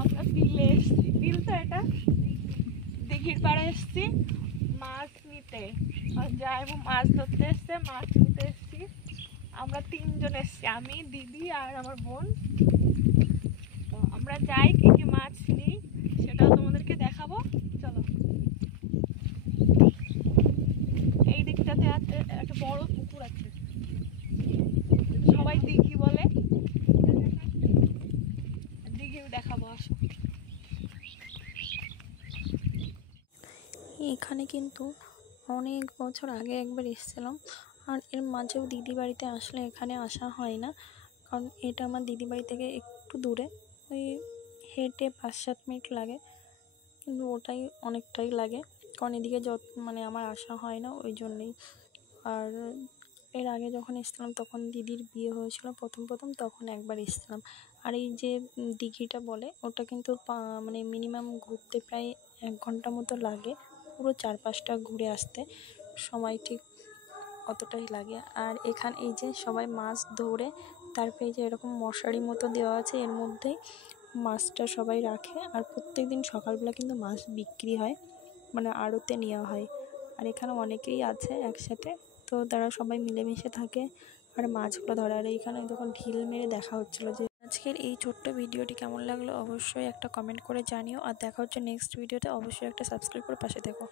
আমরা বিলে এসছি, বিল তো এটা, দিঘির পাড়ে এসছি মাছ নিতে। যাই মাছ ধরতে এসছে, মাছ নিতে এসছি। আমরা 3 জন এসছি, আমি, দিদি আর আমার বোন। তো আমরা যাই, কি কি মাছ নিই সেটাও তোমাদেরকে দেখাবো। চলো। এই দিকটাতে আছে একটা বড় পুকুর আছে, সবাই দিঘি বলে, দিঘিও দেখাবো, আসো। এখানে কিন্তু অনেক বছর আগে একবার এসেছিলাম, আর এর মাঝেও দিদি বাড়িতে আসলে এখানে আসা হয় না, কারণ এটা আমার দিদি বাড়ি থেকে একটু দূরে, ওই হেঁটে 5-7 মিনিট লাগে, কিন্তু ওটাই অনেকটাই লাগে, কারণ এদিকে মানে আমার আসা হয় না ওই জন্যেই। আর এর আগে যখন এসেছিলাম তখন দিদির বিয়ে হয়েছিল প্রথম তখন একবার এসেছিলাম। আর এই যে দিঘিটা বলে ওটা কিন্তু মানে মিনিমাম ঘুরতে প্রায় 1 ঘন্টা মতো লাগে, পুরো চারপাশটা ঘুরে আসতে সময় ঠিক অতটাই লাগে। আর এখানে এই যে সবাই মাছ ধরে, তারপরে এই যে এরকম মশারি মতো দেওয়া আছে, এর মধ্যেই মাছটা সবাই রাখে। আর প্রত্যেক দিন সকালবেলা কিন্তু মাছ বিক্রি হয়, মানে আড়তে নেওয়া হয়। আর এখানে অনেকেই আছে একসাথে, তো তারা সবাই মিলেমিশে থাকে আর মাছগুলো ধরে। আর এইখানে যখন ঢিল মেরে দেখা হচ্ছিলো যে আজকের এই ছোট্ট ভিডিওটি কেমন লাগলো অবশ্যই একটা কমেন্ট করে জানিও। আর দেখা হচ্ছে নেক্সট ভিডিওতে, অবশ্যই একটা সাবস্ক্রাইব করে পাশে থেকো।